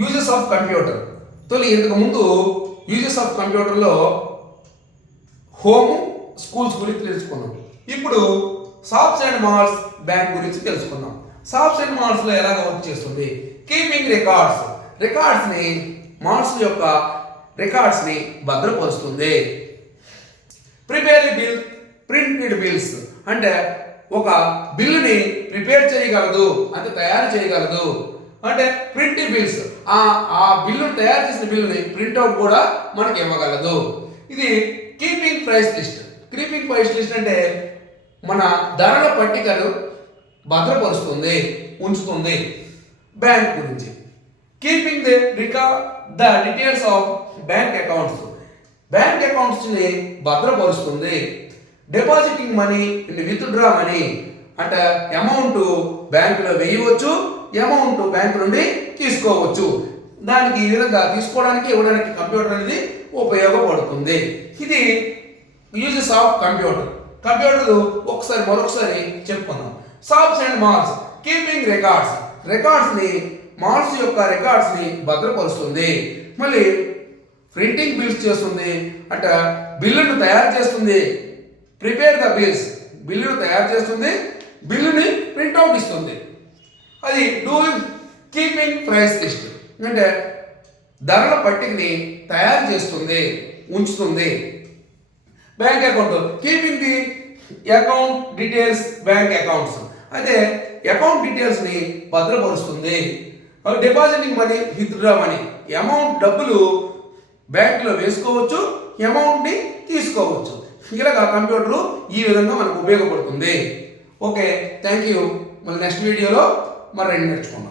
Uses of computer. తొలి ఇంతకు ముందు యూజెస్ ఆఫ్ కంప్యూటర్లో హోమ్, స్కూల్స్ గురించి తెలుసుకున్నాం. ఇప్పుడు షాప్స్ అండ్ మాల్స్ బ్యాంక్ గురించి తెలుసుకున్నాం. షాప్స్ అండ్ మాల్స్లో ఎలాగ వర్క్ చేస్తుంది? కీపింగ్ రికార్డ్స్, రికార్డ్స్ని మాల్స్ యొక్క రికార్డ్స్ని భద్రపరుస్తుంది. Prepare the bill, printed bills అంటే ఒక బిల్లుని ప్రిపేర్ చేయగలదు అంటే తయారు చేయగలదు. అంటే ప్రింటెడ్ బిల్స్ ఆ బిల్లును తయారు చేసిన బిల్లుని ప్రింట్అవుట్ కూడా మనకి ఇవ్వగలదు. ఇది keeping price list. Keeping price list అంటే మన ధరల పట్టికను భద్రపరుస్తుంది, ఉంచుతుంది. బ్యాంక్ గురించి keeping the details of bank accounts, bank అకౌంట్స్ని భద్రపరుస్తుంది. Depositing money and withdraw money అంటే అమౌంట్ బ్యాంకులో వేయవచ్చు, అమౌంట్ బ్యాంకు నుండి తీసుకోవచ్చు. దానికి ఈ విధంగా తీసుకోవడానికి ఇవ్వడానికి కంప్యూటర్ అనేది ఉపయోగపడుతుంది. ఇది యూజెస్ ఆఫ్ కంప్యూటర్. కంప్యూటర్ ఒకసారి మరొకసారి చెప్పుకుందాం. Shops and malls keeping records, రికార్డ్స్ని మాల్స్ యొక్క రికార్డ్స్ని భద్రపరుస్తుంది. మళ్ళీ ప్రింటింగ్ బిల్స్ చేస్తుంది అంటే బిల్లును తయారు చేస్తుంది. ప్రిపేర్ ద బిల్స్, బిల్లును తయారు చేస్తుంది, బిల్లుని ప్రింట్అవుట్ ఇస్తుంది. అది డూయింగ్ కీపింగ్ ప్రైస్ లిస్ట్ అంటే ధరల పట్టికని తయారు చేస్తుంది, ఉంచుతుంది. Bank account keeping the account details, bank accounts అయితే అకౌంట్ డీటెయిల్స్ని భద్రపరుస్తుంది. Depositing money, withdraw money amount డబ్బులు బ్యాంకులో వేసుకోవచ్చు, అమౌంట్ని తీసుకోవచ్చు. ఇలాగా కంప్యూటర్ ఈ విధంగా మనకు ఉపయోగపడుతుంది. Okay, thank you. మళ్ళీ నెక్స్ట్ వీడియోలో మరి నేర్చుకుందాం.